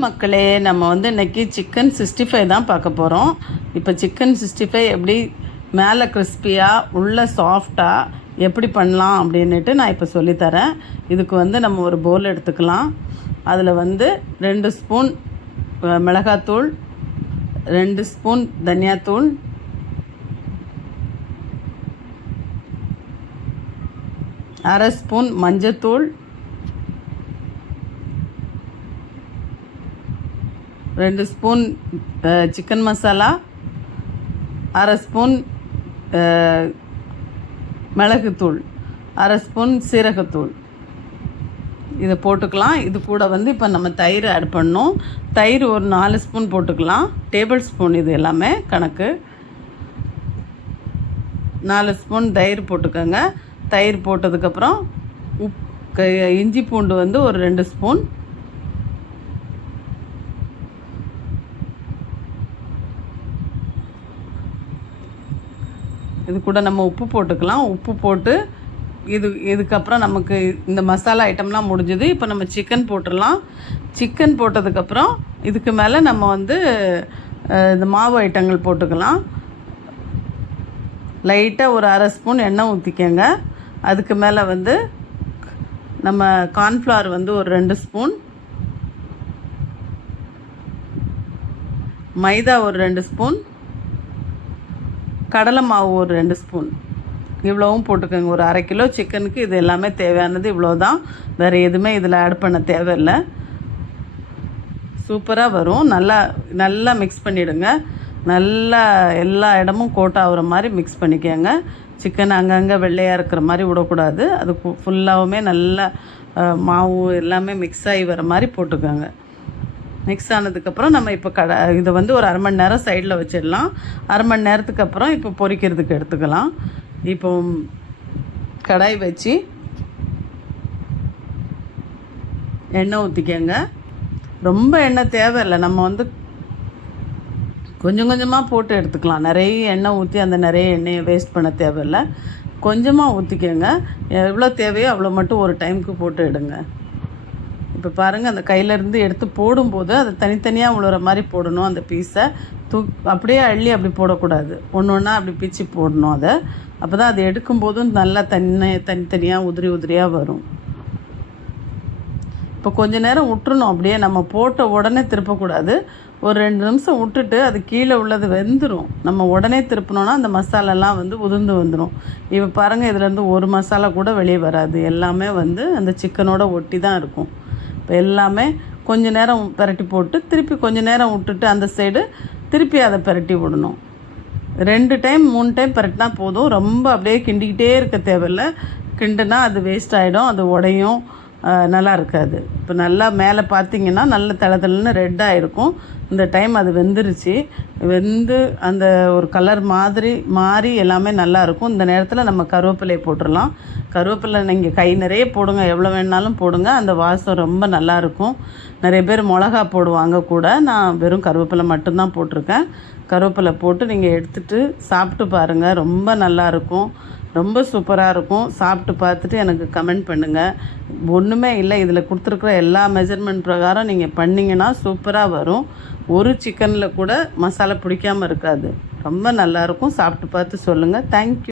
மக்களே, நம்ம இன்றைக்கி சிக்கன் 65 தான் பார்க்க போகிறோம். இப்போ சிக்கன் 65 எப்படி மேலே கிறிஸ்பியாக உள்ளே சாஃப்டாக எப்படி பண்ணலாம் அப்படின்ட்டு நான் இப்போ சொல்லித்தரேன். இதுக்கு நம்ம ஒரு பவுல் எடுத்துக்கலாம். அதில் 2 ஸ்பூன் மிளகாத்தூள், 2 ஸ்பூன் தனியாத்தூள், 1/2 ஸ்பூன் மஞ்சத்தூள், 2 ஸ்பூன் சிக்கன் மசாலா, 1/2 ஸ்பூன் மிளகுத்தூள், 1/2 ஸ்பூன் சீரகத்தூள் இதை போட்டுக்கலாம். இது கூட இப்போ நம்ம தயிர் ஆட் பண்ணணும். தயிர் ஒரு 4 ஸ்பூன் போட்டுக்கலாம். டேபிள் ஸ்பூன் இது எல்லாமே கணக்கு. 4 ஸ்பூன் தயிர் போட்டுக்கோங்க. தயிர் போட்டதுக்கப்புறம் இஞ்சி பூண்டு ஒரு 2 ஸ்பூன், இது கூட நம்ம உப்பு போட்டுக்கலாம். உப்பு போட்டு இதுக்கப்புறம் நமக்கு இந்த மசாலா ஐட்டம்லாம் முடிஞ்சுது. இப்போ நம்ம சிக்கன் போட்டுடலாம். சிக்கன் போட்டதுக்கப்புறம் இதுக்கு மேலே நம்ம இந்த மாவு ஐட்டங்கள் போட்டுக்கலாம். லைட்டாக ஒரு 1/2 ஸ்பூன் எண்ணெய் ஊற்றிக்கங்க. அதுக்கு மேலே நம்ம கார்ன்ஃப்ளவர் ஒரு 2 ஸ்பூன், மைதா ஒரு 2 ஸ்பூன், கடலை மாவு ஒரு 2 ஸ்பூன், இவ்வளவும் போட்டுக்கோங்க. ஒரு 1/2 கிலோ சிக்கனுக்கு இது எல்லாமே தேவையானது இவ்வளோ தான். வேறு எதுவுமே இதில் ஆட் பண்ண தேவையில்லை. சூப்பராக வரும். நல்லா மிக்ஸ் பண்ணிவிடுங்க. நல்லா எல்லா இடமும் கோட் ஆகிற மாதிரி மிக்ஸ் பண்ணிக்கோங்க. சிக்கன் அங்கங்கே வெள்ளையாக இருக்கிற மாதிரி விடக்கூடாது. அது ஃபுல்லாகவுமே நல்லா மாவு எல்லாமே மிக்ஸ் ஆகி வர மாதிரி போட்டுக்கோங்க. மிக்ஸ் ஆனதுக்கப்புறம் நம்ம இப்போ இதை ஒரு 1/2 மணி நேரம் சைடில் வச்சிடலாம். 1/2 மணி நேரத்துக்கு அப்புறம் இப்போ பொரிக்கிறதுக்கு எடுத்துக்கலாம். இப்போ கடாய் வச்சு எண்ணெய் ஊற்றிக்கங்க. ரொம்ப எண்ணெய் தேவையில்லை. நம்ம கொஞ்சம் கொஞ்சமாக போட்டு எடுத்துக்கலாம். நிறைய எண்ணெய் ஊற்றி அந்த நிறைய எண்ணெயை வேஸ்ட் பண்ண தேவையில்லை. கொஞ்சமாக ஊற்றிக்கங்க. எவ்வளோ தேவையோ அவ்வளோ மட்டும் ஒரு டைமுக்கு போட்டு எடுங்க. இப்போ பாருங்கள், அந்த கையிலேருந்து எடுத்து போடும்போது அதை தனித்தனியாக உழுற மாதிரி போடணும். அந்த பீஸை அப்படியே அள்ளி அப்படி போடக்கூடாது. ஒன்று ஒன்றா அப்படி பிச்சு போடணும். அதை அப்போ தான் அது எடுக்கும்போதும் நல்லா தனித்தனியாக உதிரியாக வரும். இப்போ கொஞ்சம் நேரம் விட்டுறணும். அப்படியே நம்ம போட்ட உடனே திருப்பக்கூடாது. ஒரு 2 நிமிஷம் விட்டுட்டு அது கீழே உள்ளது வெந்துடும். நம்ம உடனே திருப்பினோன்னா அந்த மசாலாலாம் உதிர்ந்து வந்துடும். இப்போ பாருங்கள், இதுலேருந்து ஒரு மசாலா கூட வெளியே வராது. எல்லாமே அந்த சிக்கனோட ஒட்டி தான் இருக்கும். இப்போ எல்லாமே கொஞ்சம் நேரம் பிரட்டி போட்டு திருப்பி கொஞ்சம் நேரம் விட்டுட்டு அந்த சைடு திருப்பி அதை பிரட்டி விடணும். 2 டைம் 3 டைம் பிரட்டினா போதும். ரொம்ப அப்படியே கிண்டிக்கிட்டே இருக்க தேவையில்லை. கிண்டுனா அது வேஸ்ட் ஆகிடும், அது உடையும், நல்லா இருக்காது. இப்போ நல்லா மேலே பார்த்தீங்கன்னா நல்ல தளன்னு ரெட்டாக இருக்கும். இந்த டைம் அது வெந்துருச்சு. அந்த ஒரு கலர் மாதிரி மாறி எல்லாமே நல்லாயிருக்கும். இந்த நேரத்தில் நம்ம கருவேப்பிலையை போட்டுடலாம். கருவேப்பிலை நீங்கள் கை நிறைய போடுங்க, எவ்வளோ வேணாலும் போடுங்க. அந்த வாசம் ரொம்ப நல்லாயிருக்கும். நிறைய பேர் மிளகா போடுவாங்க கூட. நான் வெறும் கருவேப்பிலை மட்டும்தான் போட்டிருக்கேன். கருவேப்பிலை போட்டு நீங்கள் எடுத்துகிட்டு சாப்பிட்டு பாருங்கள். ரொம்ப நல்லாயிருக்கும். ரொம்ப சூப்பராக இருக்கும். சாப்பிட்டு பார்த்துட்டு எனக்கு கமெண்ட் பண்ணுங்கள். ஒன்றுமே இல்லை, இதில் கொடுத்துருக்குற எல்லா மெஷர்மெண்ட் பிரகாரம் நீங்கள் பண்ணிங்கன்னா சூப்பராக வரும். ஒரு சிக்கனில் கூட மசாலா பிடிக்காமல் இருக்காது. ரொம்ப நல்லாயிருக்கும். சாப்பிட்டு பார்த்து சொல்லுங்கள். தேங்க்யூ.